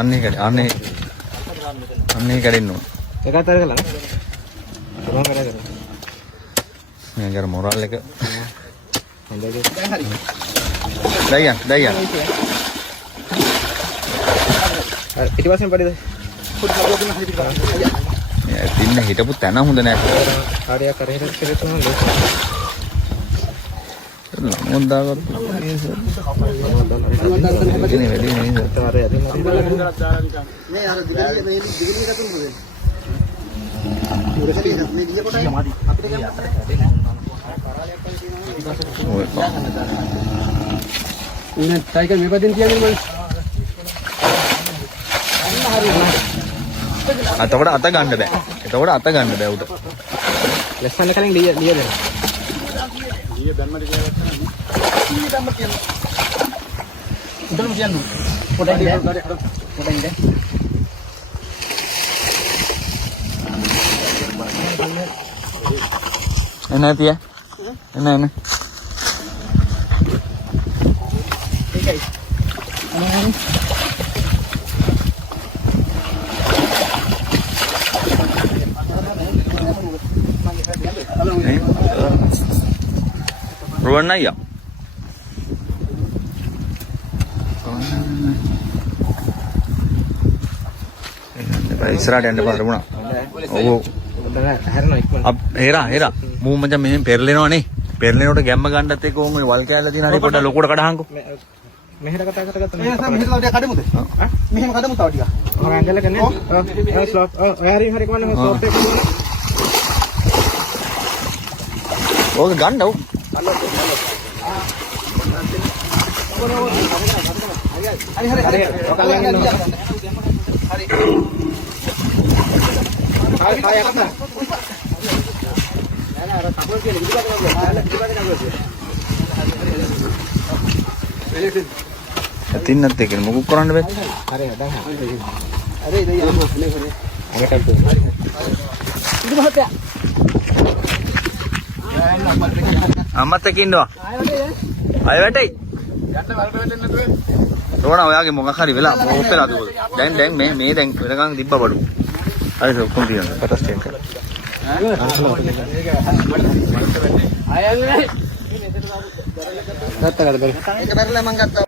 අන්නේ කැඩෙන්න ඕන. එකක් අතර ගලන. කොහොමද වැඩ කරන්නේ? මේ අර මොරල් එක හොඳයි. දැන් හරි. දැන් පිටිපස්සෙන් පඩිද? පොඩි කවුරුත් දුන්න හරි පිටිපස්සෙන්. මේ දින්න හිටපු තැන හොඳ නැහැ. කාඩියක් කරේ කරේ තමයි. මොන් දාගත්ත. ඉතින් වැඩි නේද? මේ අර දිගිනේ කතුරු මොකද? ඉරසටි මේ ගිය කොටයි අපිට ගියා. ඔය උනේ ටයිගර් මේ පැත්තෙන් තියන්නේ මම. අතකොට අත ගන්න බෑ. එතකොට අත ගන්න බෑ උඩ. ලෙස්සන්න කලින් ලිය දෙන්න. ලිය දැම්මද කියලා ගත්තා නේද? ලිය දැම්ම කියනවා. උඩම කියන්නේ. පොඩ්ඩක් ඉන්න. එන්න තිය. එන්න. ඒකයි. ruwan aja. ඉස්සරහට යන්න පාර වුණා. ඔව්. හේරා මූ මචං මෙහෙන් පෙරලෙනවනේ. පෙරලෙනකොට ගැම්ම ගන්නත් එක්ක ඕම වල් කෑල්ල තියෙන හරි පොඩ්ඩක් ලොකුට කඩහංකෝ. මෙහෙට කතා කරගත්තා මේ සම් මෙහෙට තව ටික කඩමුද? මෙහෙම කඩමු තව ටික. ඔය ඇන්ගල් එක නේ. ඔය ස්ලොප්. ඔය හරි කොහොමද ස්ලොප් එක දුවන? ඕක ගන්න ඔව්. හරි. ඔකල් යන්න ඕන. හරි. ආය යකපා. නෑ අර කපල් කියන ඉදිරියට යනවා. තින්නත් එක්ක මොකක් කරන්න බෑ. හරි දැන් හරි. අර ඉතින් යන්න. අගටත් දුන්න. ඉතින් මහත්තයා. අම්මත් එක්ක ඉන්නවා. අය වැටෙයි. යන්න වලට වෙන්නේ නැතුව. රෝණ ඔයාගේ මොකක් හරි වෙලා ඕපෙලා දුවද. දැන් මේ දැන් වෙනකන් තිබ්බ බඩු. හරි ඔක්කොම තියෙනවා. පටස් ටෙන් කරලා. ආයෙත් නැහැ. ගත්තා ගත්තා. ඒක බැරලා මං ගත්තා.